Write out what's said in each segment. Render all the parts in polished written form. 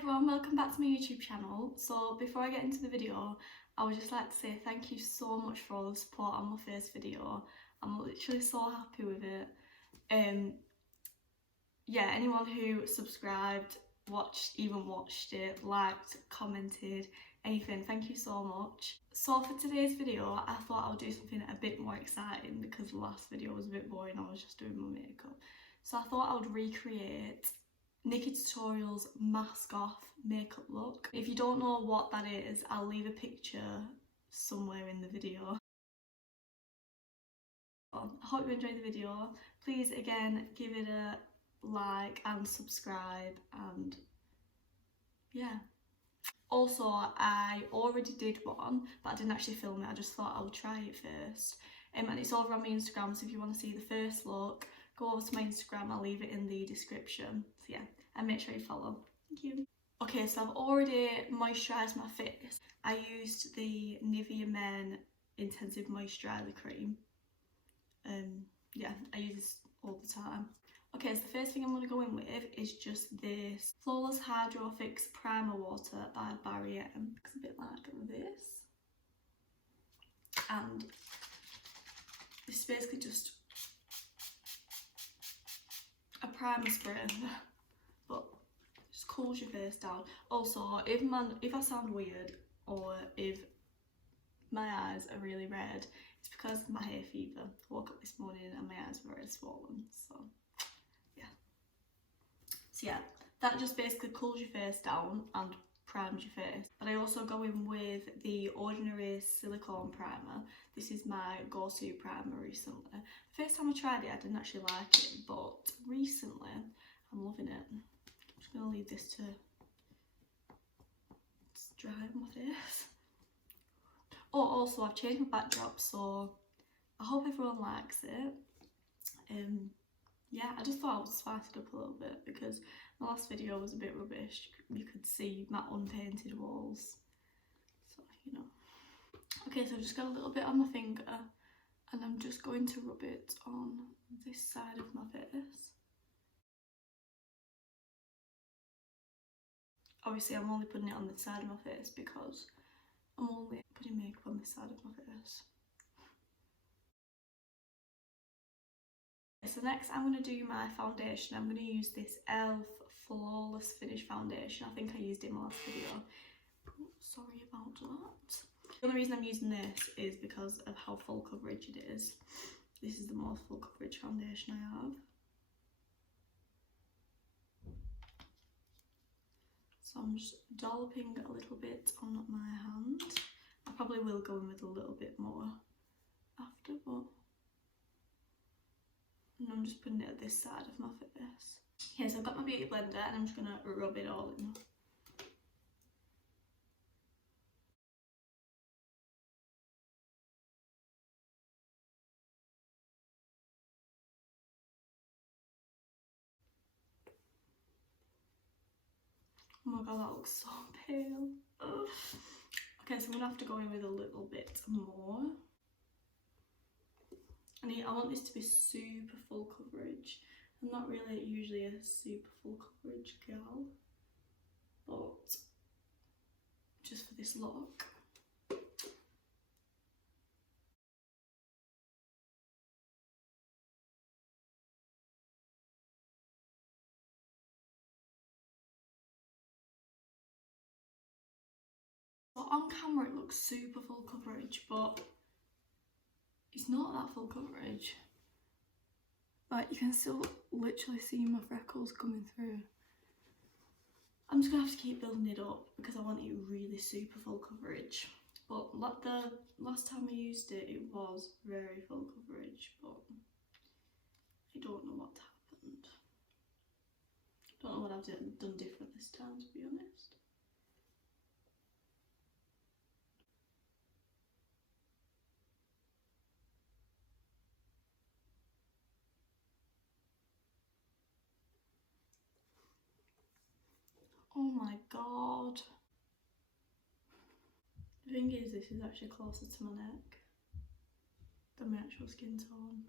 everyone, welcome back to my YouTube channel. So before I get into the video, I would just like to say thank you so much for all the support on my first video. I'm literally so happy with it. Yeah, anyone who subscribed, watched it, liked, commented, anything, thank you so much. So for today's video, I thought I would do something a bit more exciting because the last video was a bit boring. I was just doing my makeup. So I thought I would recreate Nikkietutorials mask off makeup look. If you don't know what that is, I'll leave a picture somewhere in the video. I hope you enjoyed the video. Please again give it a like and subscribe, and yeah. Also, I already did one, but I didn't actually film it. I just thought I would try it first. And it's over on my Instagram, so if you want to see the first look, go over to my Instagram. I'll leave it in the description. So yeah, and make sure you follow. Thank you. Okay, so I've already moisturised my face. I used the Nivea Men Intensive Moisturiser Cream. Yeah, I use this all the time. Okay, so the first thing I'm going to go in with is just this Flawless Hydro Fix Primer Water by Barry M. Looks a bit like this. And this is basically just a primer spray, but it just cools your face down. Also, if I sound weird or if my eyes are really red, it's because of my hay fever. I woke up this morning and my eyes were red swollen, so yeah, that just basically cools your face down and primes your face. But I also go in with the Ordinary Silicone Primer. This is my go-to primer recently. The first time I tried it, I didn't actually like it, but recently I'm loving it. I'm just going to leave this to dry on my face. Oh, also I've changed my backdrop, so I hope everyone likes it. Yeah, I just thought I would spice it up a little bit because my last video was a bit rubbish. You could see my unpainted walls, so you know. Okay, so I've just got a little bit on my finger and I'm just going to rub it on this side of my face. Obviously I'm only putting it on this side of my face because I'm only putting makeup on this side of my face. So next I'm going to do my foundation. I'm going to use this e.l.f. Flawless Finish Foundation. I think I used it in my last video. Oh, sorry about that. The only reason I'm using this is because of how full coverage it is. This is the most full coverage foundation I have. So I'm just dolloping a little bit on my hand. I probably will go in with a little bit more after, but and I'm just putting it at this side of my face. Okay, so I've got my beauty blender and I'm just going to rub it all in. Oh my god, that looks so pale. Ugh. Okay, so I'm going to have to go in with a little bit more. I want this to be super full coverage. I'm not really usually a super full coverage girl, but just for this look. But on camera it looks super full coverage, but it's not that full coverage. Like, you can still literally see my freckles coming through. I'm just gonna have to keep building it up because I want it really super full coverage. But like the last time I used it, it was very full coverage, but I don't know what happened. Don't know what I've done different this time, to be honest. Oh my god. The thing is, this is actually closer to my neck than my actual skin tone.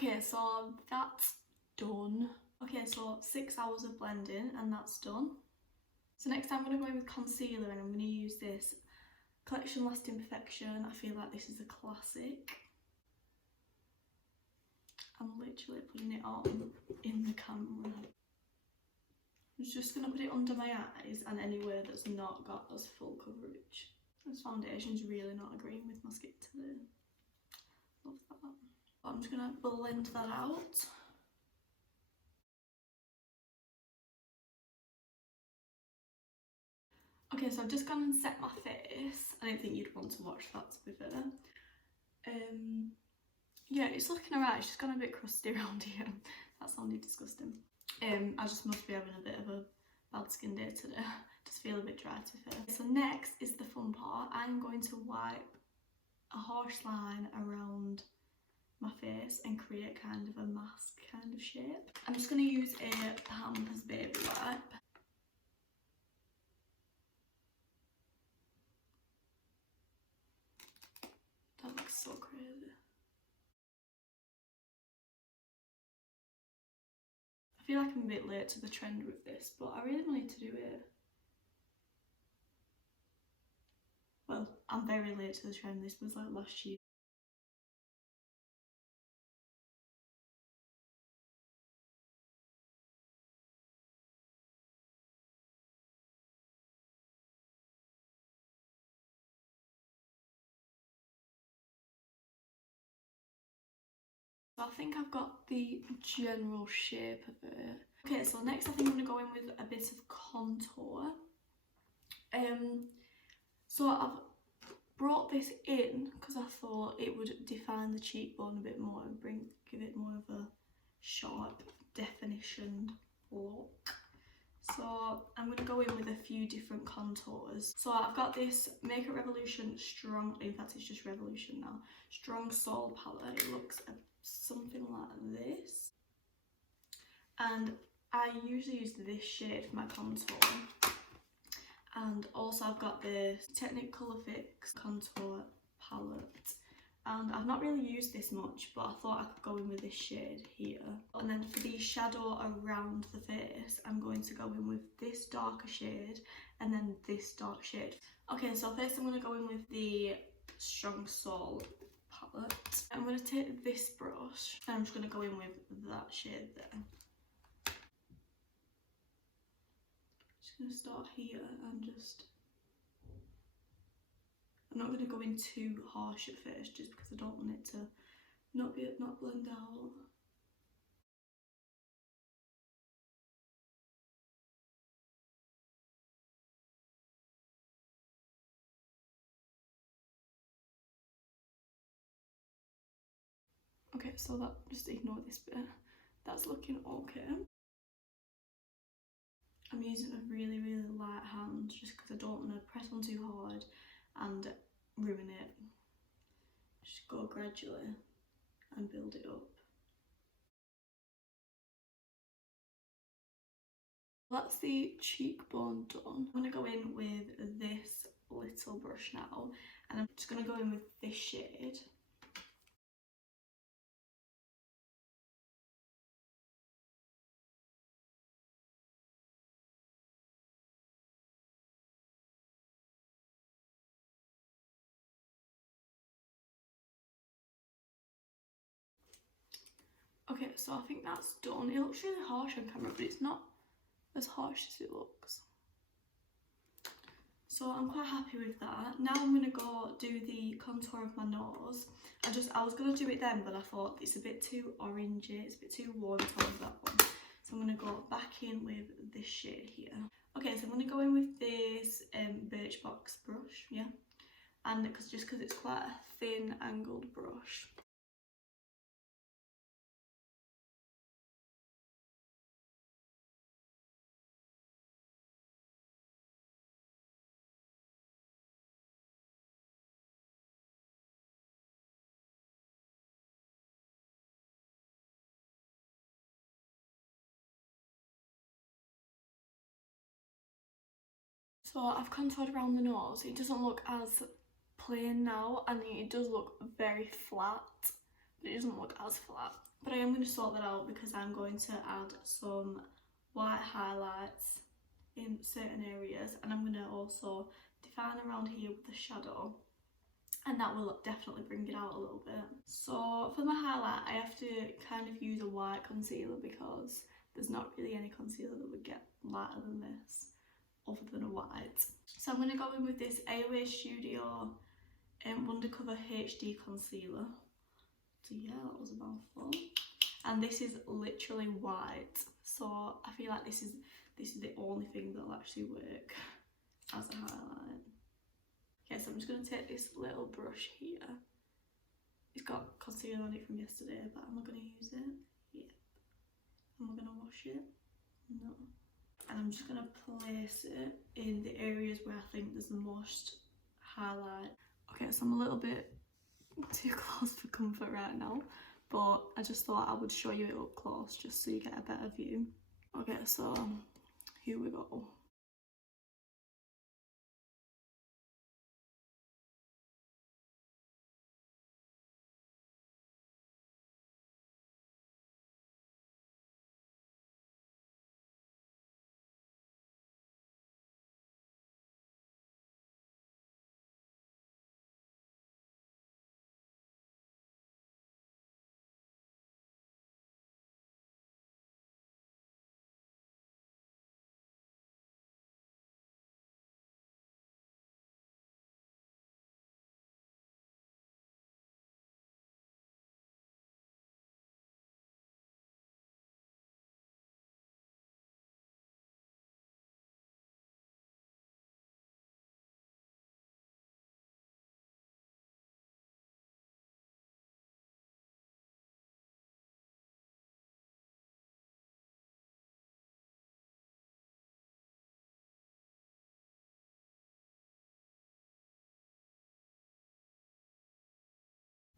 Okay, so that's done. Okay, so 6 hours of blending and that's done. So next I'm going to go in with concealer and I'm going to use this Collection Lasting Perfection. I feel like this is a classic. I'm literally putting it on in the camera. I'm just going to put it under my eyes and anywhere that's not got as full coverage. This foundation's really not agreeing with my skin today. Love that. But I'm just going to blend that out. Okay, so I've just gone and set my face. I didn't think you'd want to watch that, to be fair. Yeah, it's looking alright. It's just gone a bit crusty around here. That sounded disgusting. I just must be having a bit of a bad skin day today. Just feel a bit dry, to be fair. So next is the fun part. I'm going to wipe a harsh line around my face and create kind of a mask kind of shape. I'm just going to use a Pampers baby wipe. That looks so crazy. I feel like I'm a bit late to the trend with this, but I really wanted to do it. Well, I'm very late to the trend. This was like last year. I think I've got the general shape of it. Okay, so next I think I'm going to go in with a bit of contour. So I've brought this in because I thought it would define the cheekbone a bit more and give it more of a sharp definition look. So I'm going to go in with a few different contours. So I've got this Makeup Revolution Strong, in fact it's just Revolution now, Strong Soul palette. It looks something like this. And I usually use this shade for my contour. And also I've got this Technicolor Fix contour palette. And I've not really used this much, but I thought I could go in with this shade here. And then for the shadow around the face, I'm going to go in with this darker shade and then this dark shade. Okay, so first I'm going to go in with the Strong Soul palette. I'm going to take this brush and I'm just going to go in with that shade there. Just going to start here and just... I'm not going to go in too harsh at first just because I don't want it to not blend out. Okay, so that, just ignore this bit. That's looking okay. I'm using a really, really light hand just because I don't want to press on too hard and ruin it. Just go gradually and build it up. That's the cheekbone done. I'm going to go in with this little brush now and I'm just going to go in with this shade. Okay, so I think that's done. It looks really harsh on camera, but it's not as harsh as it looks. So I'm quite happy with that. Now I'm going to go do the contour of my nose. I was going to do it then, but I thought it's a bit too orangey, it's a bit too warm towards that one. So I'm going to go back in with this shade here. Okay, so I'm going to go in with this Birchbox brush, yeah. And just because it's quite a thin angled brush. So I've contoured around the nose. It doesn't look as plain now and it does look very flat. but it doesn't look as flat. But I am going to sort that out because I'm going to add some white highlights in certain areas, and I'm going to also define around here with the shadow, and that will definitely bring it out a little bit. So for my highlight, I have to kind of use a white concealer because there's not really any concealer that would get lighter than this other than a white. So I'm going to go in with this AOA Studio Undercover HD concealer. So yeah, that was a mouthful. And this is literally white, so I feel like this is the only thing that'll actually work as a highlight. Okay, so I'm just going to take this little brush here. It's got concealer on it from yesterday, but I'm not going to use it. Yep. Am I going to wash it? No. And I'm just going to place it in the areas where I think there's the most highlight. Okay, so I'm a little bit too close for comfort right now, but I just thought I would show you it up close just so you get a better view. Okay, so here we go.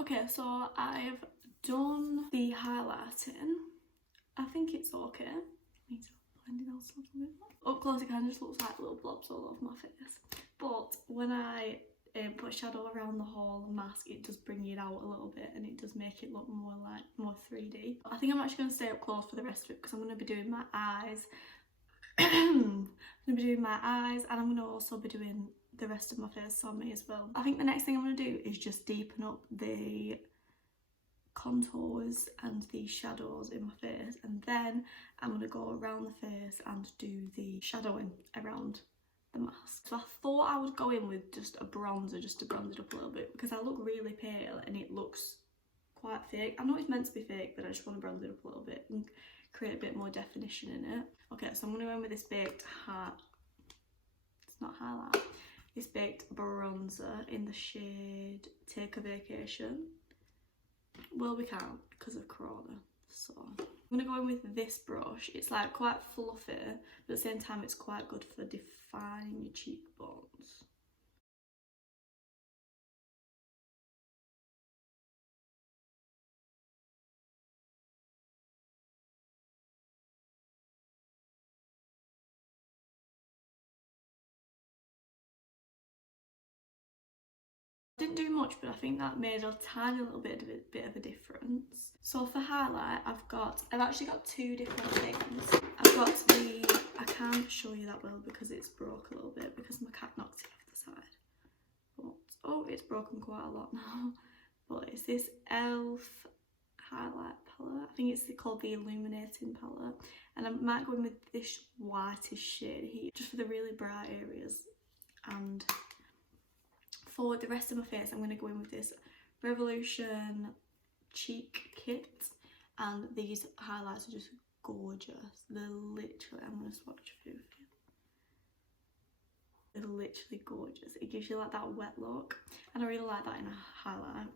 Okay, so I've done the highlighting. I think it's okay. I need to blend it out a little bit more. Up close it kind of just looks like little blobs all over my face. But when I put shadow around the whole mask, it does bring it out a little bit and it does make it look more 3D. I think I'm actually going to stay up close for the rest of it because I'm going to be doing my eyes. I'm going to be doing my eyes, and I'm going to also be doing the rest of my face on me as well. I think the next thing I'm going to do is just deepen up the contours and the shadows in my face, and then I'm going to go around the face and do the shadowing around the mask. So I thought I would go in with just a bronzer just to bronze it up a little bit because I look really pale and it looks quite fake. I know it's meant to be fake, but I just want to bronze it up a little bit and create a bit more definition in it. Okay, so I'm going to go in with this baked it's not highlight, this baked bronzer in the shade Take a Vacation. Well, we can't because of Corona, so I'm going to go in with this brush. It's like quite fluffy, but at the same time it's quite good for defining your cheekbones. Didn't do much, but I think that made a tiny little bit of a difference. So for highlight, I've actually got two different things. I've got I can't show you that well because it's broke a little bit because my cat knocked it off the side. But, oh, it's broken quite a lot now. But it's this e.l.f. highlight palette. I think it's called the Illuminating palette. And I might go in with this whitish shade here, just for the really bright areas. And for the rest of my face, I'm going to go in with this Revolution cheek kit, and these highlights are just gorgeous. They're literally, I'm going to swatch a few of you. They're literally gorgeous. It gives you like that wet look, and I really like that in a highlight.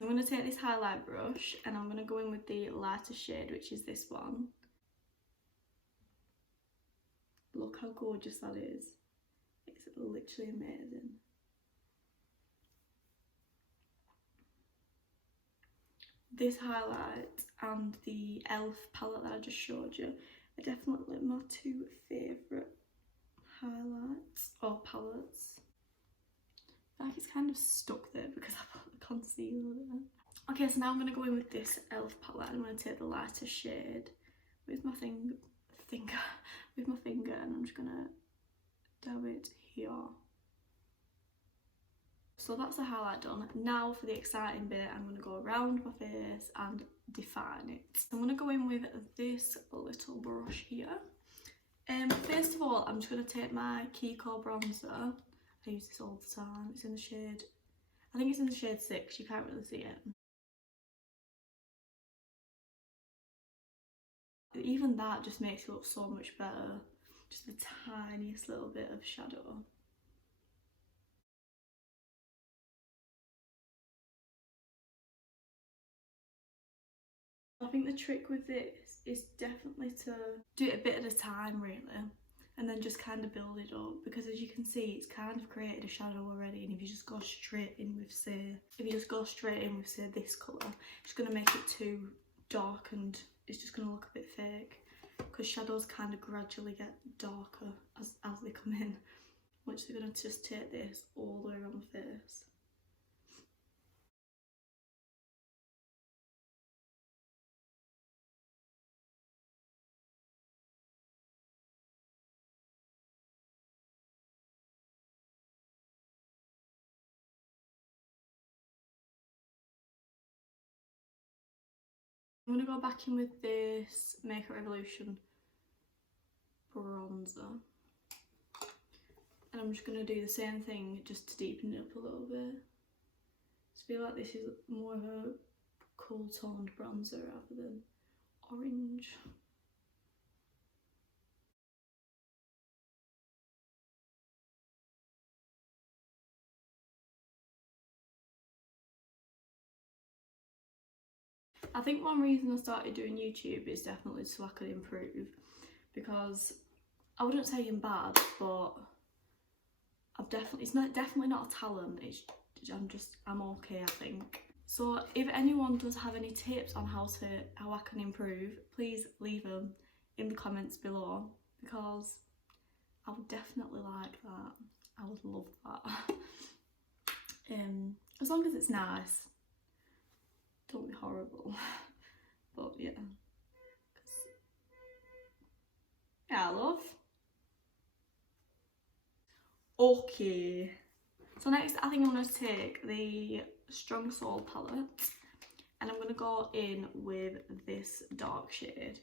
I'm going to take this highlight brush and I'm going to go in with the lighter shade, which is this one. Look how gorgeous that is. It's literally amazing. This highlight and the e.l.f. palette that I just showed you are definitely my two favourite highlights or palettes. I feel like it's kind of stuck there because I put the concealer there. Okay, so now I'm going to go in with this e.l.f. palette. I'm going to take the lighter shade with my finger, and I'm just going to dab it here. So that's the highlight done. Now for the exciting bit, I'm going to go around my face and define it. I'm going to go in with this little brush here. First of all, I'm just going to take my KIKO bronzer. I use this all the time. It's in the shade, I think it's in the shade 6, you can't really see it. Even that just makes it look so much better. Just the tiniest little bit of shadow. I think the trick with this is definitely to do it a bit at a time really, and then just kind of build it up, because as you can see it's kind of created a shadow already, and if you just go straight in with say this colour, it's going to make it too dark and it's just going to look a bit fake, because shadows kind of gradually get darker as they come in, which they're going to just take this all the way around the face. I'm going to go back in with this Makeup Revolution bronzer, and I'm just going to do the same thing just to deepen it up a little bit. I feel like this is more of a cool toned bronzer rather than orange. I think one reason I started doing YouTube is definitely so I could improve, because I wouldn't say I'm bad, but it's definitely not a talent. I'm okay, I think. So if anyone does have any tips on how I can improve, please leave them in the comments below, because I would definitely like that. I would love that. As long as it's nice, don't be horrible. But yeah, love. Okay, so next I think I'm going to take the Strong Soul palette, and I'm going to go in with this dark shade.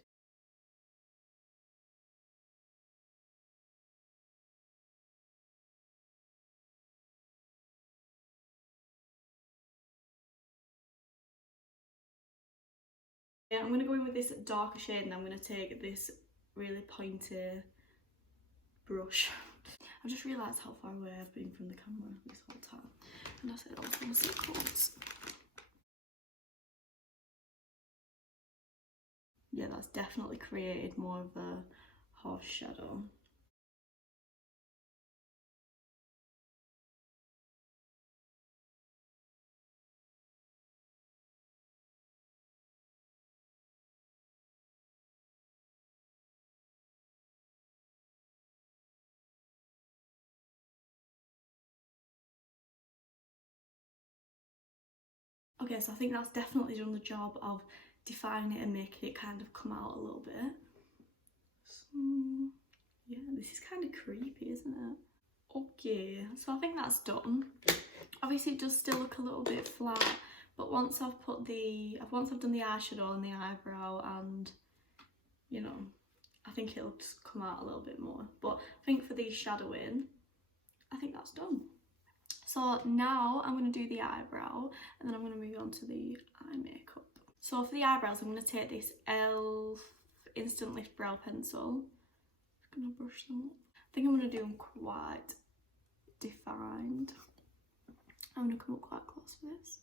Yeah, I'm going to go in with this darker shade, and I'm going to take this really pointy brush. I've just realised how far away I've been from the camera this whole time, and I said I was going to sit close. Yeah, that's definitely created more of a harsh shadow. Okay, so I think that's definitely done the job of defining it and making it kind of come out a little bit. So, yeah, this is kind of creepy, isn't it? Okay, so I think that's done. Obviously it does still look a little bit flat, but once I've done the eyeshadow and the eyebrow, and you know, I think it'll just come out a little bit more. But I think for the shadowing, I think that's done. So now I'm going to do the eyebrow, and then I'm going to move on to the eye makeup. So for the eyebrows, I'm going to take this e.l.f. Instant Lift Brow Pencil. I'm going to brush them up. I think I'm going to do them quite defined. I'm going to come up quite close for this.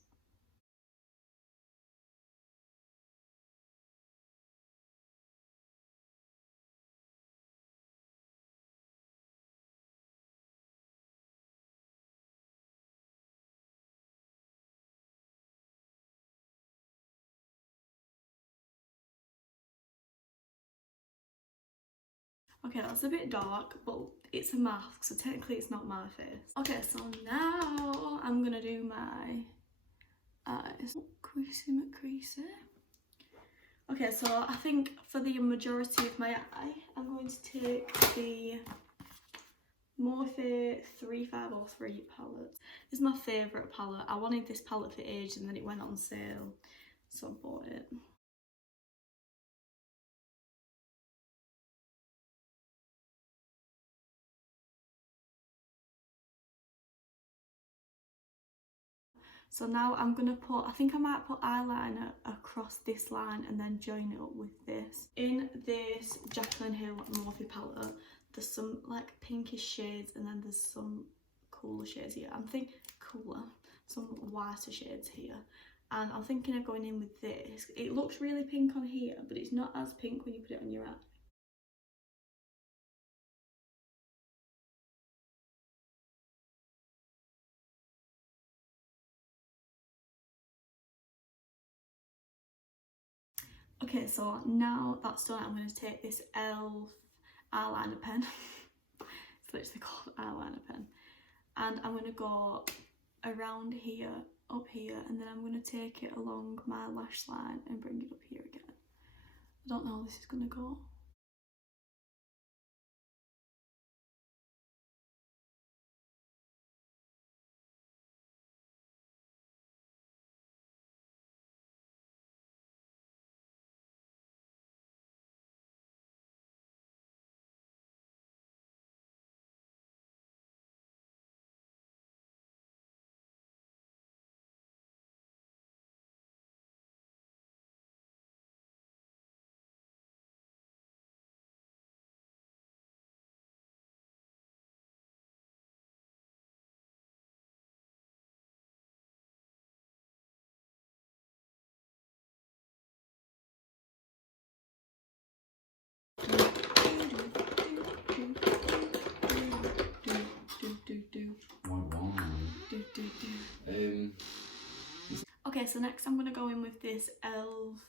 Okay, that's a bit dark, but it's a mask, so technically it's not my face. Okay, so now I'm gonna do my eyes. Creasy McCreasy. Okay, so I think for the majority of my eye, I'm going to take the Morphe 3503 palette. This is my favourite palette. I wanted this palette for ages and then it went on sale, so I bought it. So now I'm going to put, I think I might put eyeliner across this line and then join it up with this. In this Jaclyn Hill Morphe palette, there's some like pinkish shades and then there's some cooler shades here. I'm thinking cooler, some whiter shades here. And I'm thinking of going in with this. It looks really pink on here, but it's not as pink when you put it on your eye. Okay, so now that's done, I'm going to take this e.l.f. eyeliner pen. It's literally called eyeliner pen. And I'm going to go around here, up here, and then I'm going to take it along my lash line and bring it up here again. I don't know how this is going to go. Okay, so next I'm going to go in with this e.l.f.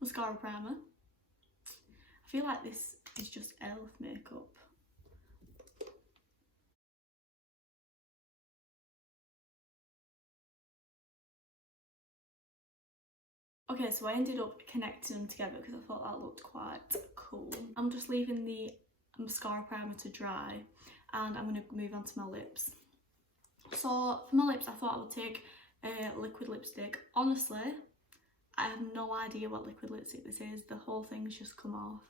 mascara primer. I feel like this is just e.l.f. makeup. Okay, so I ended up connecting them together because I thought that looked quite cool. I'm just leaving the mascara primer to dry and I'm going to move on to my lips. So for my lips, I thought I would take a liquid lipstick. Honestly, I have no idea what liquid lipstick this is. The whole thing's just come off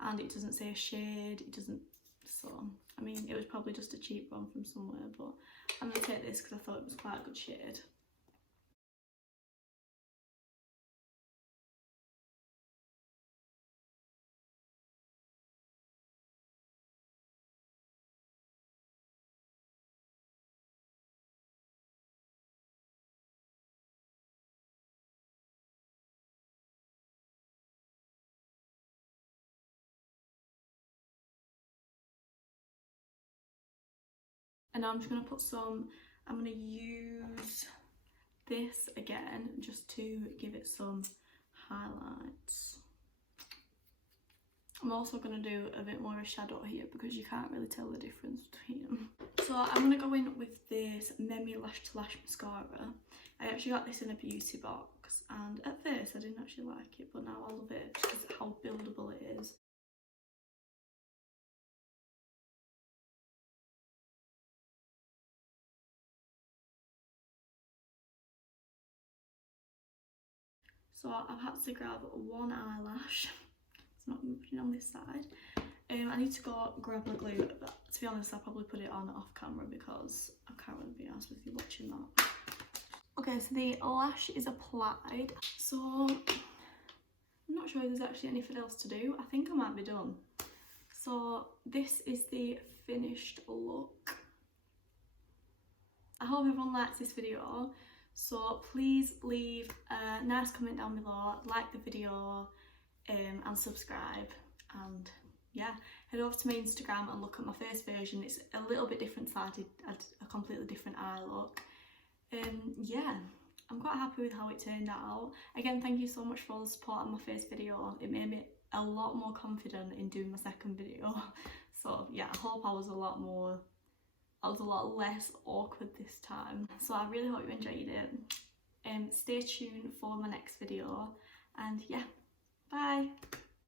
and it doesn't say a shade, it doesn't, so I mean it was probably just a cheap one from somewhere, but I'm going to take this because I thought it was quite a good shade. And now I'm just going to put some, I'm going to use this again just to give it some highlights. I'm also going to do a bit more of shadow here because you can't really tell the difference between them. So I'm going to go in with this MEMI Lash to Lash mascara. I actually got this in a beauty box and at first I didn't actually like it, but now I love it because of how buildable it is. So I've had to grab one eyelash. It's not moving on this side. I need to go grab my glue, but to be honest I'll probably put it on off camera because I can't really be honest with you watching that. Okay, so the lash is applied, so I'm not sure if there's actually anything else to do. I think I might be done. So this is the finished look. I hope everyone likes this video, so please leave a nice comment down below, like the video and subscribe, and yeah, head over to my Instagram and look at my first version. It's a little bit different, so I did a completely different eye look. Yeah, I'm quite happy with how it turned out. Again, thank you so much for all the support on my first video. It made me a lot more confident in doing my second video. So yeah, I hope I was a lot less awkward this time. So I really hope you enjoyed it. Stay tuned for my next video, and yeah, bye.